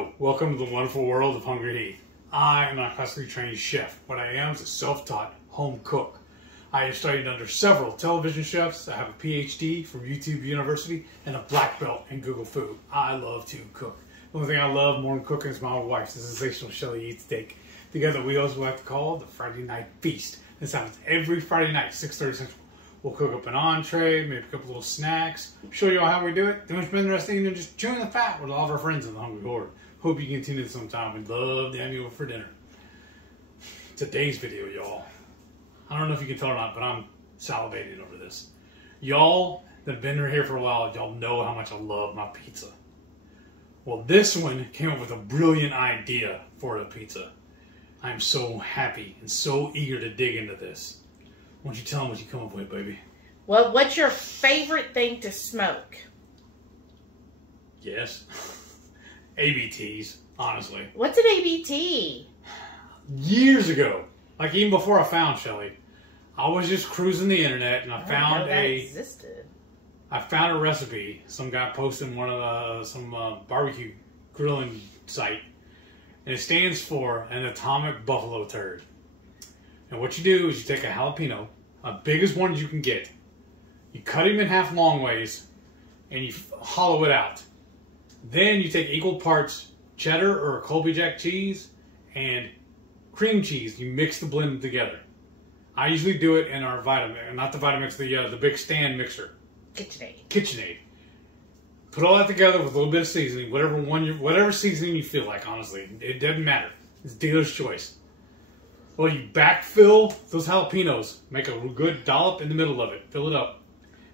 Hello, welcome to the wonderful world of HungryHorde. I am not a classically trained chef. What I am is a self-taught home cook. I have studied under several television chefs. I have a PhD from YouTube University and a black belt in Google Food. I love to cook. The only thing I love more than cooking is my wife's the sensational Shelly Eats steak. Together we also like to call the Friday Night Feast. This happens every Friday night, 6:30 Central. We'll cook up an entree, maybe a couple little snacks, show you all how we do it. Then we spend the rest of the evening just chewing the fat with all of our friends in the HungryHorde. Hope you can tune in sometime. We'd love to have you over for dinner. Today's video, y'all. I don't know if you can tell or not, but I'm salivating over this. Y'all that have been here for a while, y'all know how much I love my pizza. Well, this one came up with a brilliant idea for the pizza. I'm so happy and so eager to dig into this. Why don't you tell them what you come up with, baby? Well, what's your favorite thing to smoke? Yes. ABTs, honestly. What's an ABT? Years ago, like even before I found Shelly, I was just cruising the internet and I found a recipe. Some guy posted one of some barbecue grilling site, and it stands for an atomic buffalo turd. And what you do is you take a jalapeno, as big as one you can get. You cut him in half long ways, and you hollow it out. Then you take equal parts cheddar or Colby Jack cheese and cream cheese. You mix the blend together. I usually do it in our Vitamix, not the Vitamix, the big stand mixer. KitchenAid. Put all that together with a little bit of seasoning, whatever seasoning you feel like. Honestly, it doesn't matter. It's dealer's choice. Well, you backfill those jalapenos. Make a good dollop in the middle of it. Fill it up.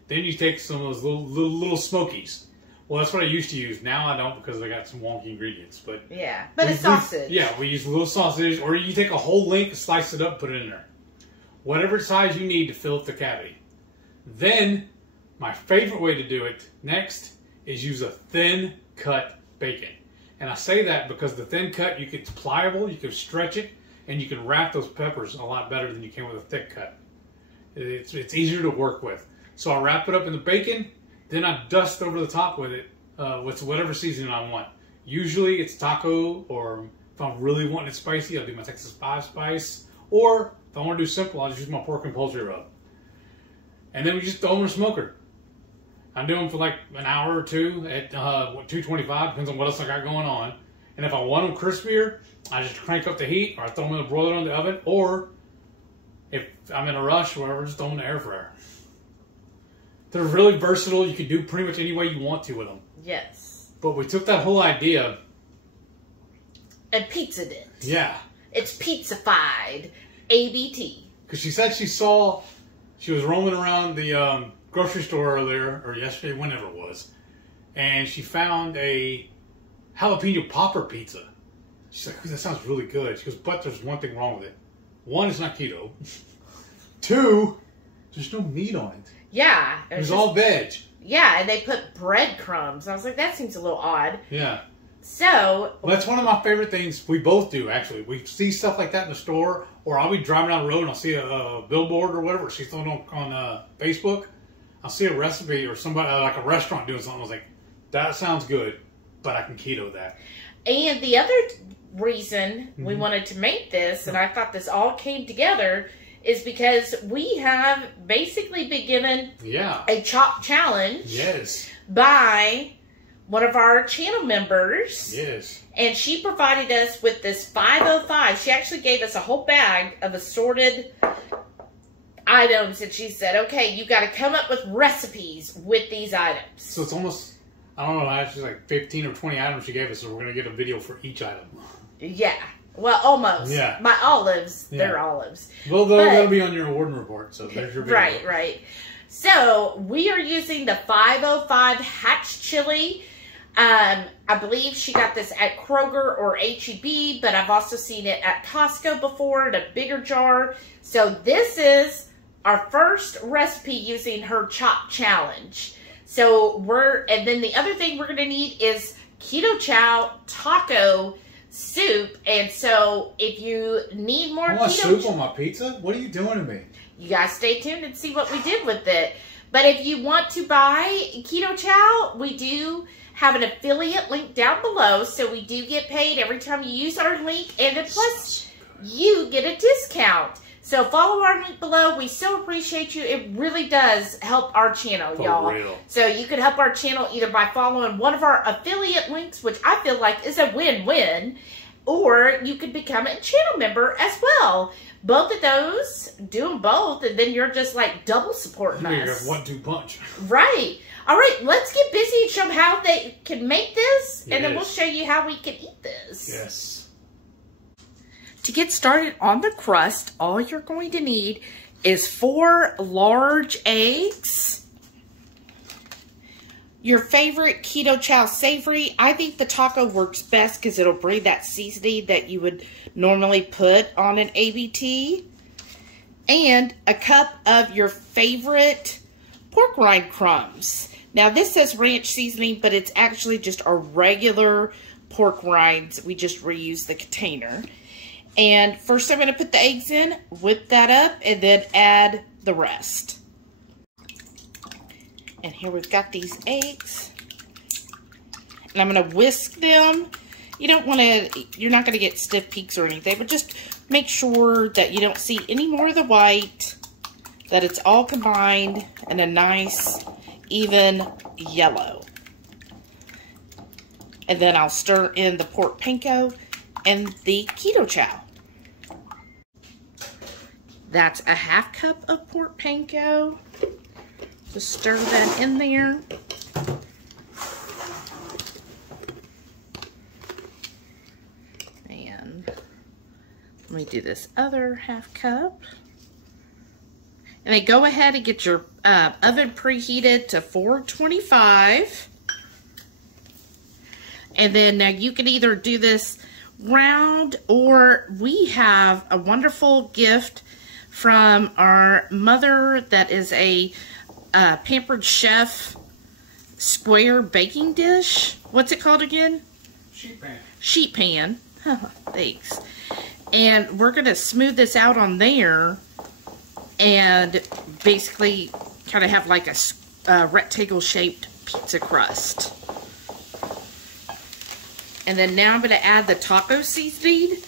Then you take some of those little smokies. Well, that's what I used to use. Now I don't because I got some wonky ingredients. But yeah, but it's sausage. We use a little sausage, or you take a whole link, slice it up, put it in there. Whatever size you need to fill up the cavity. Then, my favorite way to do it next is use a thin cut bacon. And I say that because the thin cut, it's pliable, you can stretch it, and you can wrap those peppers a lot better than you can with a thick cut. It's easier to work with. So I wrap it up in the bacon, then I dust over the top with it with whatever seasoning I want. Usually it's taco, or if I'm really wanting it spicy, I'll do my Texas 5 spice. Or if I want to do simple, I'll just use my pork and poultry rub. And then we just throw them in a smoker. I do them for like an hour or two at 225, depends on what else I got going on. And if I want them crispier, I just crank up the heat, or I throw them in the broiler on the oven, or if I'm in a rush or whatever, just throw them in the air fryer. They're really versatile. You can do pretty much any way you want to with them. Yes. But we took that whole idea and pizzaed it. Yeah. It's pizza-fied. ABT. Because she said she was roaming around the grocery store earlier, or yesterday, whenever it was, and she found a jalapeno popper pizza. She's like, that sounds really good. She goes, but there's one thing wrong with it. One, it's not keto. Two, there's no meat on it. Yeah. It's all veg. Yeah, and they put breadcrumbs. I was like, that seems a little odd. Yeah. So. Well, that's one of my favorite things we both do, actually. We see stuff like that in the store, or I'll be driving down the road and I'll see a billboard or whatever she's throwing on Facebook. I'll see a recipe or somebody, like a restaurant doing something. I was like, that sounds good, but I can keto that. And the other reason we wanted to make this, and I thought this all came together, is because we have basically been given a chop challenge by one of our channel members. Yes. And she provided us with this 505. She actually gave us a whole bag of assorted items, and she said, okay, you got to come up with recipes with these items. So it's almost, I don't know, actually like 15 or 20 items she gave us, so we're going to get a video for each item. Yeah. Well, almost. Yeah. My olives, they're olives. Well, that'll be on your award report, so there's your video. Right. So, we are using the 505 Hatch Chili. I believe she got this at Kroger or H-E-B, but I've also seen it at Costco before in a bigger jar. So, this is our first recipe using her chop challenge. So, and then the other thing we're going to need is KetoChow taco soup. And so if you need more I want soup on my pizza? What are you doing to me? You guys stay tuned and see what we did with it. But if you want to buy Keto Chow, we do have an affiliate link down below. So we do get paid every time you use our link. And then plus, you get a discount. So follow our link below. We so appreciate you. It really does help our channel, y'all. So you can help our channel either by following one of our affiliate links, which I feel like is a win-win, or you could become a channel member as well. Both of those, do them both, and then you're just like double supporting us. You're 1-2 punch. Right. All right, let's get busy and show them how they can make this, and then we'll show you how we can eat this. Yes. To get started on the crust, all you're going to need is 4 large eggs. Your favorite KetoChow savory. I think the taco works best because it'll bring that seasoning that you would normally put on an ABT. And a cup of your favorite pork rind crumbs. Now this says ranch seasoning, but it's actually just our regular pork rinds. We just reuse the container. And first I'm going to put the eggs in, whip that up, and then add the rest. And here we've got these eggs. And I'm going to whisk them. You don't want to, you're not going to get stiff peaks or anything, but just make sure that you don't see any more of the white, that it's all combined in a nice, even yellow. And then I'll stir in the pork panko and the Keto Chow. That's a ½ cup of pork panko. Just stir that in there. And let me do this other ½ cup. And then go ahead and get your oven preheated to 425. And then now you can either do this round, or we have a wonderful gift from our mother that is a Pampered Chef square baking dish. What's it called again? Sheet pan. Sheet pan. Thanks. And we're going to smooth this out on there and basically kind of have like a rectangle shaped pizza crust. And then now I'm going to add the taco seasoning.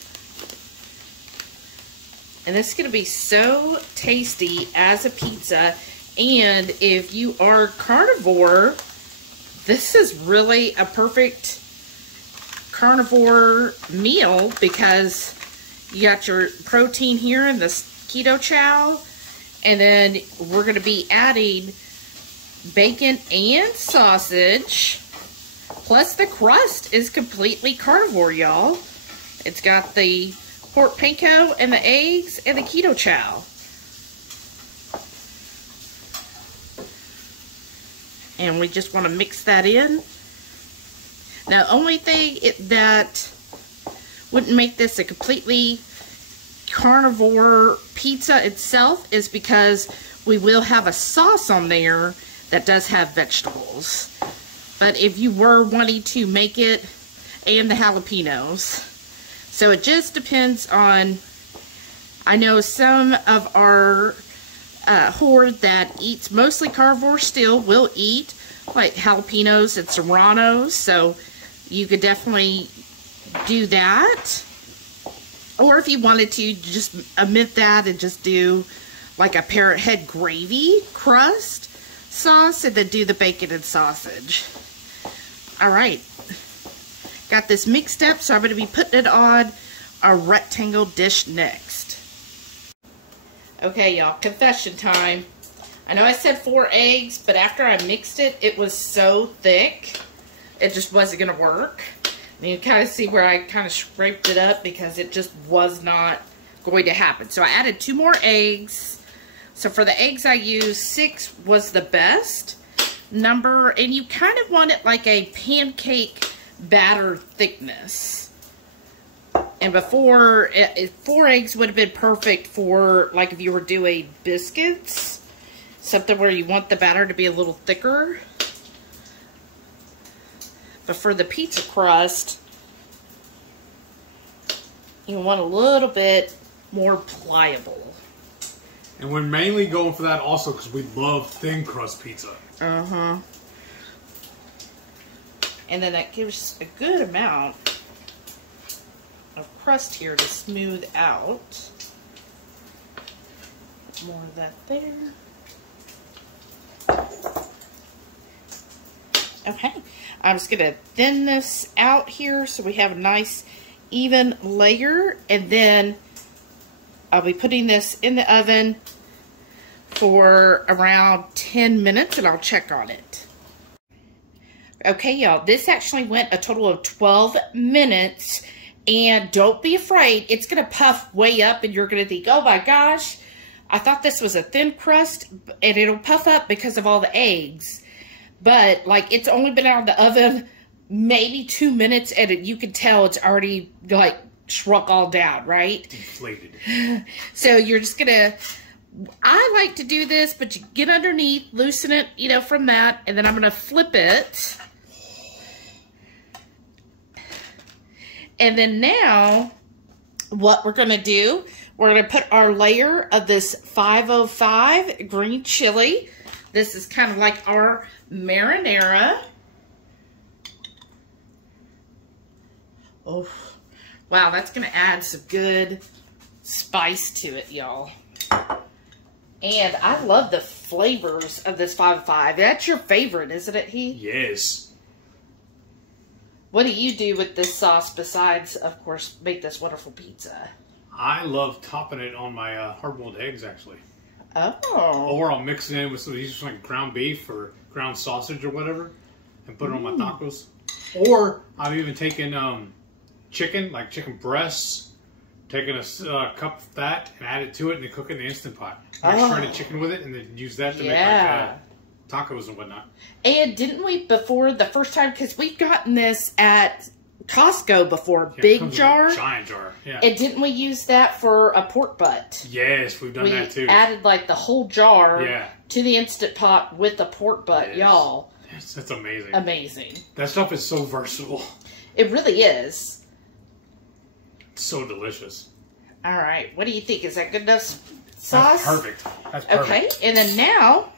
And this is going to be so tasty as a pizza. And if you are carnivore, this is really a perfect carnivore meal because you got your protein here in this Keto Chow. And then we're going to be adding bacon and sausage. Plus the crust is completely carnivore, y'all. It's got the pork panko and the eggs and the Keto Chow. And we just want to mix that in. Now, the only thing that wouldn't make this a completely carnivore pizza itself is because we will have a sauce on there that does have vegetables. But if you were wanting to make it, and the jalapenos. So it just depends on, I know some of our horde that eats mostly carnivore still will eat like jalapenos and serranos. So you could definitely do that. Or if you wanted to, just omit that and just do like a parrot head gravy crust sauce and then do the bacon and sausage. All right, got this mixed up, so I'm going to be putting it on a rectangle dish next. Okay, y'all, confession time. I know I said 4 eggs, but after I mixed it, it was so thick, it just wasn't going to work. And you kind of see where I kind of scraped it up because it just was not going to happen. So I added 2 more eggs. So for the eggs I used, 6 was the best number, and you kind of want it like a pancake batter thickness. And before, 4 eggs would have been perfect for like if you were doing biscuits, something where you want the batter to be a little thicker. But for the pizza crust, you want a little bit more pliable. And we're mainly going for that also because we love thin crust pizza. Uh-huh. And then that gives a good amount of crust here to smooth out. More of that there. Okay. I'm just going to thin this out here so we have a nice even layer. And then I'll be putting this in the oven for around 10 minutes and I'll check on it. Okay, y'all, this actually went a total of 12 minutes, and don't be afraid. It's going to puff way up, and you're going to think, oh my gosh, I thought this was a thin crust, and it'll puff up because of all the eggs. But, like, it's only been out of the oven maybe 2 minutes, and you can tell it's already, like, shrunk all down, right? Inflated. So you're just going to... I like to do this, but you get underneath, loosen it, you know, from that, and then I'm going to flip it. And then now, what we're going to do, we're going to put our layer of this 505 green chili. This is kind of like our marinara. Oh, wow, that's going to add some good spice to it, y'all. And I love the flavors of this 505. That's your favorite, isn't it, Heath? Yes. What do you do with this sauce besides, of course, make this wonderful pizza? I love topping it on my hard-boiled eggs, actually. Oh. Or I'll mix it in with some like ground beef or ground sausage or whatever and put it on my tacos. Or I've even taken chicken, like chicken breasts, taken a cup of that and add it to it and then cook it in the Instant Pot. Make shredded chicken with it and then use that to make like tacos and whatnot. And didn't we before the first time, because we've gotten this at Costco before, big jar. Giant jar, yeah. And didn't we use that for a pork butt? Yes, we've done that too. We added like the whole jar to the Instant Pot with the pork butt, y'all. Yes, that's amazing. Amazing. That stuff is so versatile. It really is. It's so delicious. All right, what do you think? Is that good enough sauce? That's perfect. That's perfect. Okay, and then now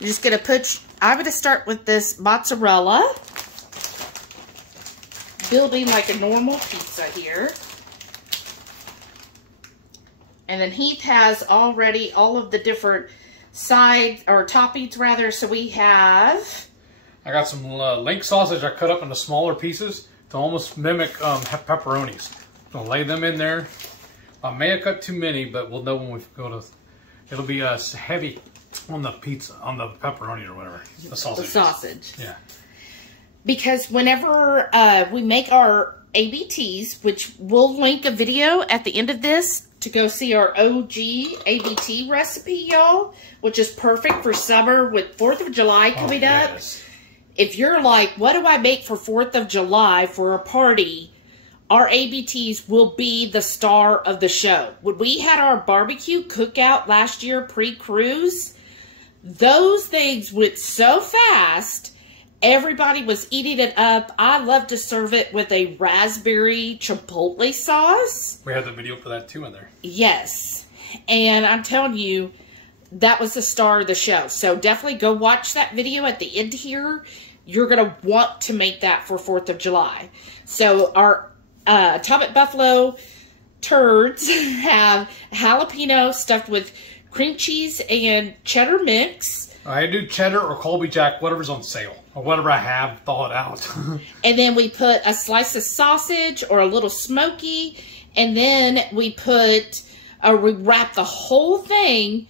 I'm just going to put, I'm going to start with this mozzarella. Building like a normal pizza here. And then Heath has already all of the different sides, or toppings rather. So we have... I got some link sausage I cut up into smaller pieces to almost mimic pepperonis. I'll lay them in there. I may have cut too many, but we'll know when we go to... It'll be heavy on the pizza, on the pepperoni or whatever. The sausage. The sausage. Yeah. Because whenever we make our ABTs, which we'll link a video at the end of this to go see our OG ABT recipe, y'all, which is perfect for summer with 4th of July coming up. If you're like, what do I make for 4th of July for a party? Our ABTs will be the star of the show. When we had our barbecue cookout last year pre-cruise, those things went so fast. Everybody was eating it up. I love to serve it with a raspberry chipotle sauce. We had the video for that too in there. Yes. And I'm telling you, that was the star of the show. So definitely go watch that video at the end here. You're going to want to make that for 4th of July. So our Atomic Buffalo turds have jalapeno stuffed with cream cheese and cheddar mix. I do cheddar or Colby Jack, whatever's on sale. Or whatever I have thawed out. And then we put a slice of sausage or a little smoky. And then we put, we wrap the whole thing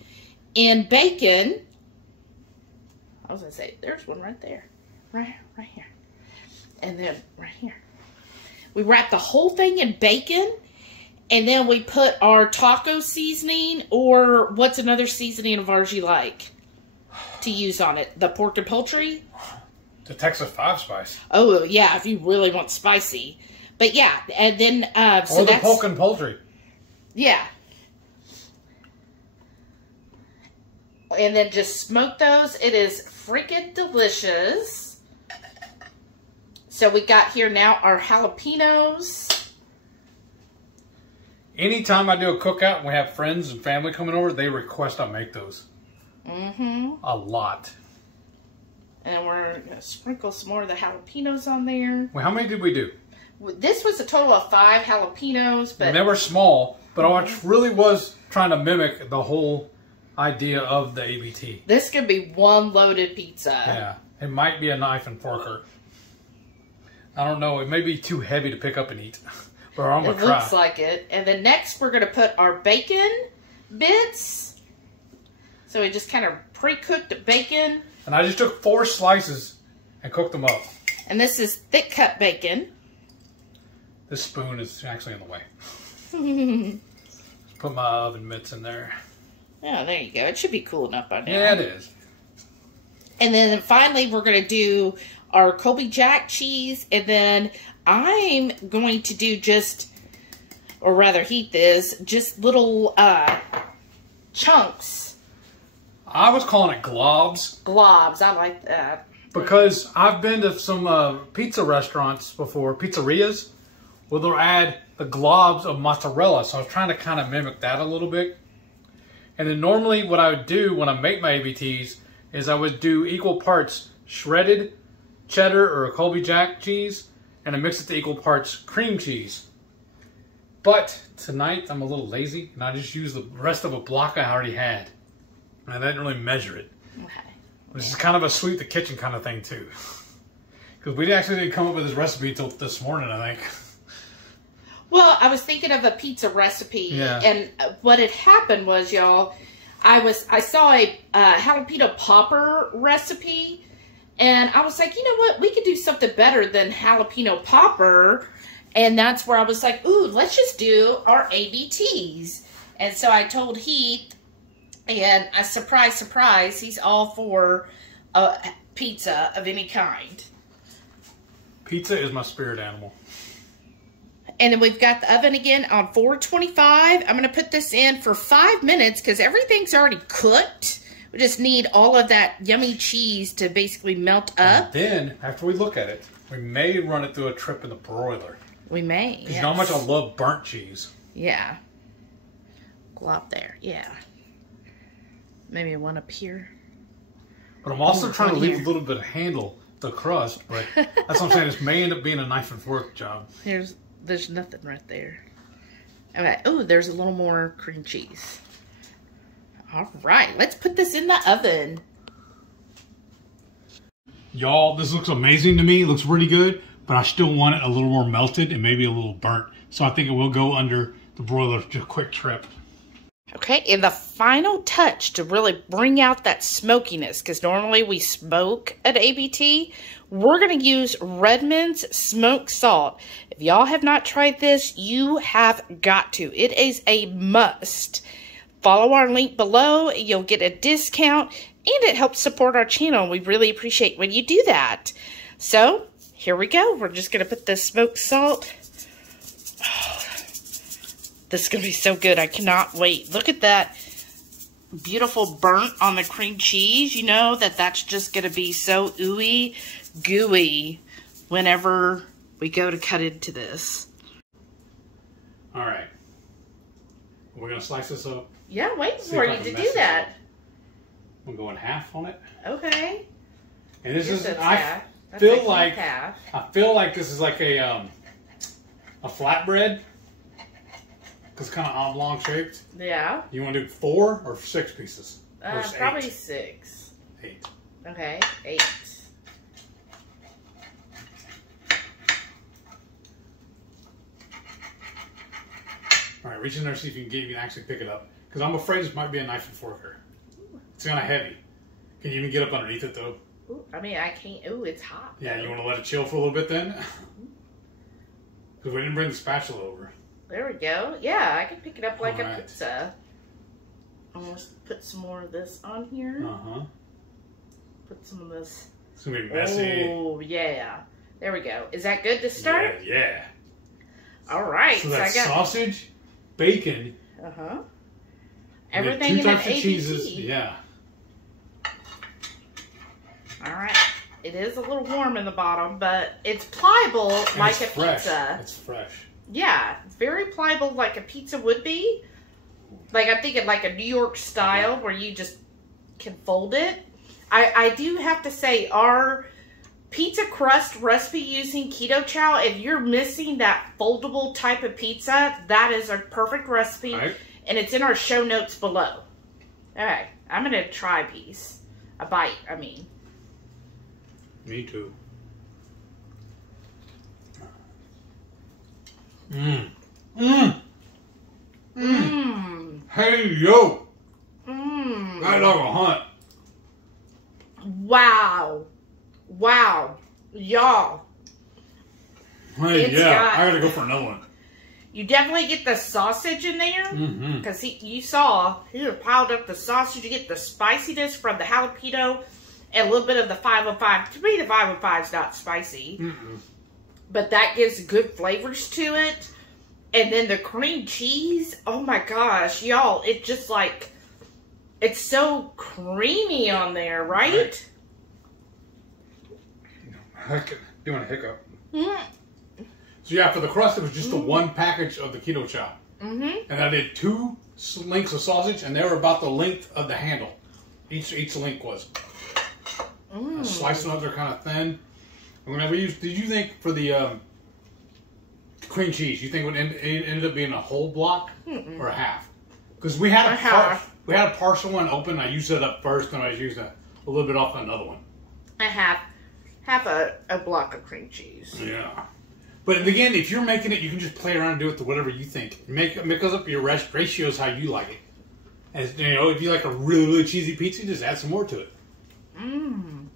in bacon. I was going to say, there's one right there. Right here. And then right here. We wrap the whole thing in bacon. And then we put our taco seasoning, or what's another seasoning of ours you like to use on it? The pork and poultry? The Texas 5 Spice. Oh, yeah, if you really want spicy. But yeah, and then... or the pork and poultry. Yeah. And then just smoke those. It is freaking delicious. So we got here now our jalapenos. Anytime I do a cookout and we have friends and family coming over, they request I make those. Mm-hmm. A lot. And we're going to sprinkle some more of the jalapenos on there. Well, how many did we do? This was a total of 5 jalapenos. But and they were small, but I really was trying to mimic the whole idea of the ABT. This could be one loaded pizza. Yeah. It might be a knife and forker. I don't know. It may be too heavy to pick up and eat. But I'm going to try. It looks like it. And then next we're going to put our bacon bits. So we just kind of pre-cooked bacon. And I just took 4 slices and cooked them up. And this is thick cut bacon. This spoon is actually in the way. Put my oven mitts in there. Oh, there you go. It should be cool enough by now. Yeah, it is. And then finally we're going to do our Colby Jack cheese. And then I'm going to do just, or rather heat this, just little chunks. I was calling it globs. Globs, I like that. Because I've been to some pizza restaurants before, pizzerias, where they'll add the globs of mozzarella. So I was trying to kind of mimic that a little bit. And then normally what I would do when I make my ABTs is I would do equal parts shredded cheddar or Colby Jack cheese, and I mix it to equal parts cream cheese. But tonight I'm a little lazy, and I just used the rest of a block I already had. And I didn't really measure it. Okay. Which is kind of a sweep the kitchen kind of thing too. Because we actually didn't come up with this recipe until this morning, I think. Well, I was thinking of a pizza recipe, and what had happened was, y'all, I saw a jalapeno popper recipe, and I was like, you know what, we could do something better than jalapeno popper, and that's where I was like, ooh, let's just do our ABTs. And so I told Heath, and a surprise, surprise, he's all for pizza of any kind. Pizza is my spirit animal. And then we've got the oven again on 425. I'm going to put this in for 5 minutes because everything's already cooked. We just need all of that yummy cheese to basically melt up. And then, after we look at it, we may run it through a trip in the broiler. We may, Because you know how much I love burnt cheese. Yeah. Glop there, yeah. Maybe one up here. But I'm also trying to leave a little bit of handle, the crust, but that's what I'm saying. This may end up being a knife and fork job. There's nothing right there. Okay. Oh, there's a little more cream cheese. All right, let's put this in the oven. Y'all, this looks amazing to me. It looks really good, but I still want it a little more melted and maybe a little burnt. So I think it will go under the broiler for a quick trip. Okay, and the final touch to really bring out that smokiness, because normally we smoke at ABT, we're going to use Redmond's smoked salt. If y'all have not tried this, you have got to. It is a must. Follow our link below. You'll get a discount, and it helps support our channel. We really appreciate when you do that. So, here we go. We're just going to put the smoked salt. Oh, this is going to be so good. I cannot wait. Look at that beautiful burnt on the cream cheese. You know that's just going to be so ooey gooey whenever we go to cut into this. All right. We're going to slice this up. Yeah, waiting for you to do that. I'm going half on it. Okay. And this is, I feel like this is like a flatbread. Because it's kind of oblong shaped. Yeah. You want to do 4 or 6 pieces? Probably 6. 8. Okay, 8. All right, reach in there and see if you can actually pick it up. Because I'm afraid this might be a knife and forker. It's kind of heavy. Can you even get up underneath it though? Ooh, I mean, I can't. Ooh, it's hot. Yeah, you want to let it chill for a little bit then? Because we didn't bring the spatula over. There we go. Yeah, I can pick it up like a pizza. I'm going to put some more of this on here. Uh-huh. Put some of this. It's going to be messy. Oh, yeah. There we go. Is that good to start? Yeah. All right. So that's sausage, bacon. Uh-huh. Everything in an ABT. Cheeses. Yeah. All right. It is a little warm in the bottom, but it's pliable like a pizza. It's fresh. Yeah, it's very pliable like a pizza would be. Like, I'm thinking like a New York style where you just can fold it. I do have to say, our pizza crust recipe using KetoChow, if you're missing that foldable type of pizza, that is a perfect recipe. Right. And it's in our show notes below. Okay, I'm going to try a piece. A bite, I mean. Me too. Mmm. Mmm. Mmm. Hey, yo. Mmm. Right on a hunt. Wow. Wow. Y'all. Hey, It's yeah. got- I gotta go for another one. You definitely get the sausage in there. Mm-hmm. Because you saw, he piled up the sausage. You get the spiciness from the jalapeno and a little bit of the 505. To me, the 505 is not spicy. Mm-mm. But that gives good flavors to it. And then the cream cheese. Oh my gosh, y'all. It's just like, it's so creamy on there, right? Doing a hiccup. Mm. So yeah, for the crust, it was just the one package of the KetoChow. Mm-hmm. And I did 2 links of sausage, and they were about the length of the handle. Each link was. I sliced them up, they're kind of thin. And whenever did you think for the cream cheese, you think it would ended up being a whole block or a half? Because we had we had a partial one open. I used it up first, and I was using a little bit off another one. I have a block of cream cheese. Yeah. But again, if you're making it, you can just play around and do it to whatever you think. Make up your ratios how you like it. And you know, if you like a really, really cheesy pizza, just add some more to it. Mmm.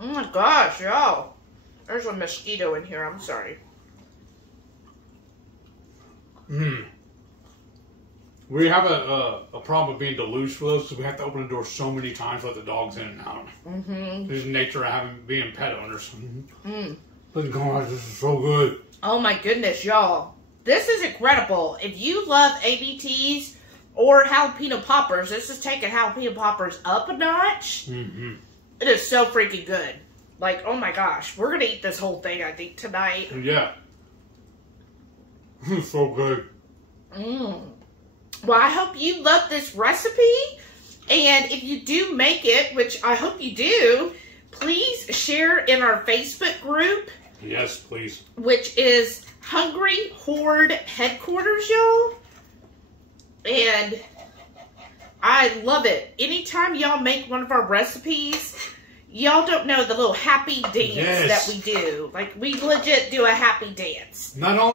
Oh my gosh, y'all. There's a mosquito in here. I'm sorry. Mmm. We have a problem with being deluged for those, so we have to open the door so many times to let the dogs in and out. Mm-hmm. There's the nature of being pet owners. Mm. But gosh, this is so good. Oh my goodness, y'all. This is incredible. If you love ABTs or jalapeno poppers, this is taking jalapeno poppers up a notch. Mm-hmm. It is so freaking good. Like, oh my gosh. We're going to eat this whole thing, I think, tonight. Yeah. It's so good. Mmm. Well, I hope you love this recipe. And if you do make it, which I hope you do, please share in our Facebook group. Yes, please. Which is HungryHorde headquarters, y'all. And I love it. Anytime y'all make one of our recipes, y'all don't know the little happy dance that we do. Like, we legit do a happy dance. Not only...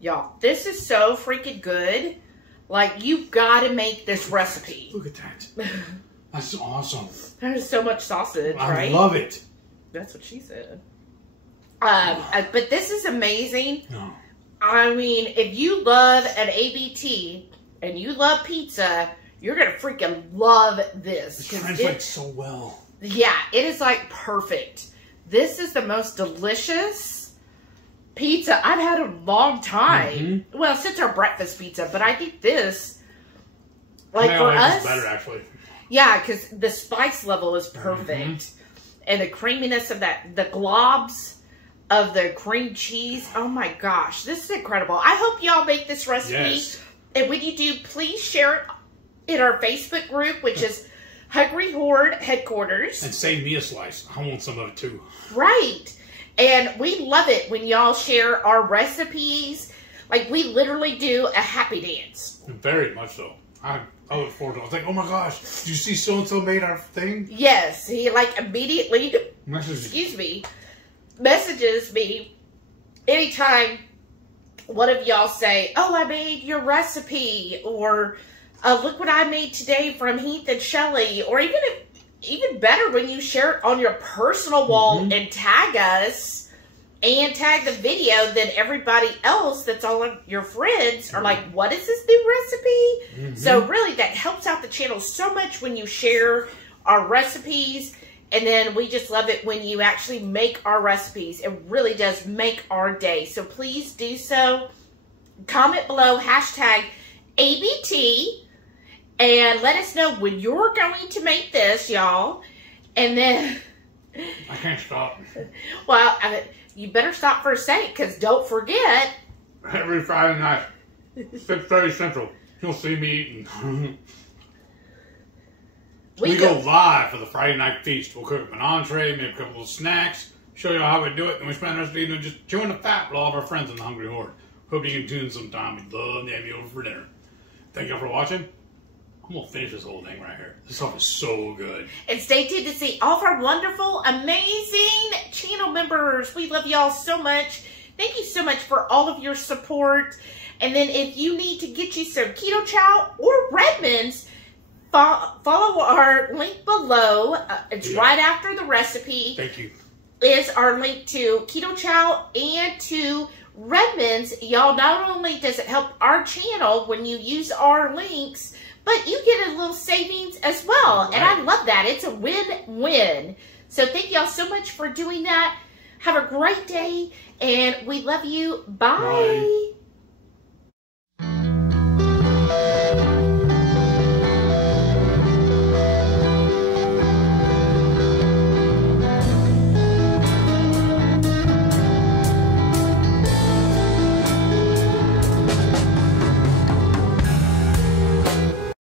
Y'all, this is so freaking good. Like, you gotta make this recipe. Look at that. That's awesome. There's so much sausage, right? I love it. That's what she said. But this is amazing. No. I mean, if you love an ABT and you love pizza, you're gonna freaking love this. It translates so well. Yeah, it is like perfect. This is the most delicious pizza I've had in a long time. Mm-hmm. Well, since our breakfast pizza, but I think this, like for us, it's better actually. Yeah, because the spice level is perfect, and the creaminess of the globs of the cream cheese. Oh my gosh, this is incredible. I hope y'all make this recipe. Yes. And when you do, please share it in our Facebook group, which is HungryHorde headquarters. And save me a slice. I want some of it too. Right. And we love it when y'all share our recipes. Like, we literally do a happy dance. Very much so. I look forward to it. I was like, oh my gosh, did you see so-and-so made our thing? Yes. He, like, immediately, messages me anytime one of y'all say, oh, I made your recipe, or look what I made today from Heath and Shelly, or even better when you share it on your personal wall and tag us and tag the video, then everybody else that's all of your friends are like, what is this new recipe? So really that helps out the channel so much when you share our recipes. And then we just love it when you actually make our recipes. It really does make our day. So please do so. Comment below, hashtag ABT, and let us know when you're going to make this, y'all. And then... I can't stop. Well, you better stop for a second, because don't forget, every Friday night, 6:30 Central. You'll see me eating. We go live for the Friday night feast. We'll cook up an entree, maybe a couple of snacks, show you how we do it, and we spend the rest of the evening just chewing the fat with all of our friends in the Hungry Horde. Hope you can tune in sometime. We'd love to have you over for dinner. Thank y'all for watching. I'm going to finish this whole thing right here. This stuff is so good. And stay tuned to see all of our wonderful, amazing channel members. We love y'all so much. Thank you so much for all of your support. And then if you need to get you some Keto Chow or Redmond's, follow our link below. It's right after the recipe. Thank you. Is our link to Keto Chow and to Redmond's. Y'all, not only does it help our channel when you use our links, but you get a little savings as well. Right. And I love that. It's a win-win. So thank y'all so much for doing that. Have a great day, and we love you. Bye. Bye.